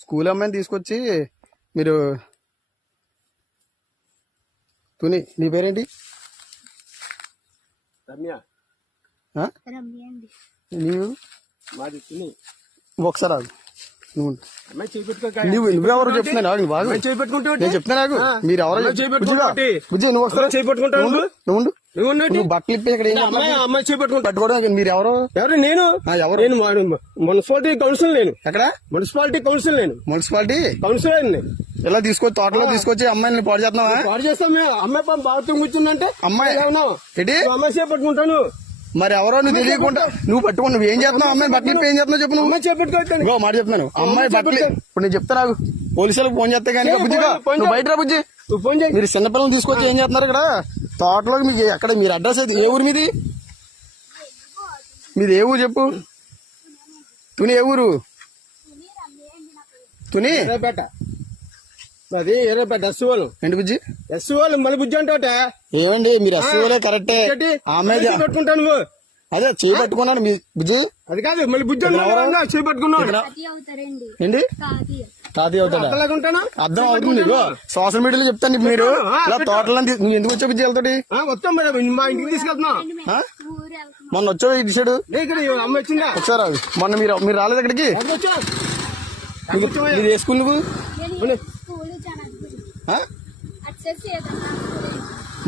School అమ్మాయిని తీసుకొచ్చి మీరు తుని నీ పేరేంటి? రమ్య. నీవు? మాది తుని. ఒకసారి ఆగు. నువ్వెవరు చెప్తున్నాను ఆగు. బాగు నేను చెప్తున్నా నాకు మీరు ఎవరో బుజ్జి నువ్వు ఒకసారి నువ్వు బట్టలు ఇప్పి ఇక్కడ అమ్మాయి చేపట్టుకుంటా పట్టుకోవడానికి మీరు ఎవరు? ఎవరు? నేను మున్సిపాలిటీ కౌన్సిల్. నేను ఎక్కడ? Municipality council. నేను మున్సిపాలిటీ కౌన్సిలర్. ఇలా తీసుకొచ్చి తోటలో తీసుకొచ్చి అమ్మాయిని పాడు చేస్తున్నావా? పాడు చేస్తాం మేము. అమ్మాయి బాత్రూమ్ కూర్చుందంటే అమ్మాయి ఏంటి అమ్మాయి చేపట్టుకుంటాను. మరి ఎవరో నువ్వు తెలియకుండా నువ్వు పట్టుకుని నువ్వు ఏం చేస్తున్నావు? అమ్మాయి బట్టలు ఏం చేస్తున్నావు చెప్పు. నువ్వు అమ్మాయి చేపట్టుకోవచ్చాను మాట చెప్తున్నాను. అమ్మాయి బట్టలు ఇప్పుడు నేను చెప్తా నాకు పోలీసులకు ఫోన్ చేస్తే కానీ బుజ్జిగా నువ్వు బయట రా బుజ్జి. మీరు చిన్నపిల్లలు తీసుకొచ్చి ఏం చేస్తున్నారు ఇక్కడ తోటలోకి? మీకు ఎక్కడ మీరు అడ్రస్ అయితే ఏ ఊరు మీది? మీది ఏ ఊరు చెప్పు. తుని ఏ ఊరు? తుని ఎర్రపేట. అది ఎర్రపేట ఎస్సీఓలు. ఏంటి బుజ్జి? ఎస్సీఓలు మళ్ళీ బుజ్జి అంటే ఏమండి మీరు ఎస్సీఓలే కరెక్టే. ఆమె పెట్టుకుంటాను నువ్వు అదే చేపట్టుకున్నాను మీ బుజ్జి. అది కాదు మళ్ళీ బుజ్జి చేపట్టుకున్నావు ఏంటి? తాతయ్య అవుతాడా? అర్థం అవుతుంది. సోషల్ మీడియాలో చెప్తాను మీరు ఇలా తోటలో నువ్వు ఎందుకు వచ్చావు బుజ్జి వెళ్తాడు? వస్తాం మేడం మా ఇంటికి తీసుకెళ్తున్నావు. మొన్న వచ్చావు ఇటు సైడ్ అమ్మ వచ్చిందా? వచ్చారు మొన్న మీరు రాలేదు అక్కడికి? మీరు ఏ స్కూల్ నువ్వు?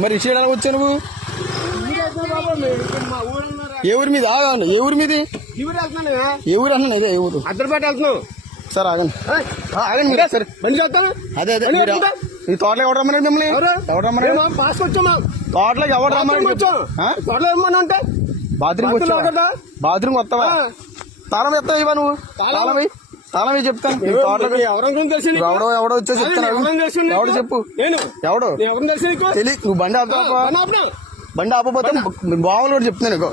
మరి ఇటు సైడ్ ఎలా వచ్చావు నువ్వు? ఏ ఊరి మీద? ఏ ఊరి మీది? ఏ ఊరు అన్నా ఇదే ఏ ఊరు? అద్దరిపేట వెళ్తున్నావు. సార్ ఆగండి ఆగండి మీరే సరే బండి చేస్తాను. అదే అదే ఈ తోటలోకి ఎవరు రమ్మన్నాడు మిమ్మల్ని? ఎవరు రమ్మన్నాడు? పాస్ వచ్చామా? తోటలోకి ఎవరు రమ్మన్నాడు? తోటలో ఏమన్నా అంటే బాత్రూమ్ వచ్చావా? బాత్రూమ్ వస్తావా? తాళం ఎత్తావు ఇవా నువ్వు? తాళం చెప్తాను. ఎవడో వచ్చా చెప్తాను. ఎవడు చెప్పు ఎవడు తెలియదు. నువ్వు బండి ఆపుతావా? బండి ఆపపోతే బావులు కూడా చెప్తున్నాను.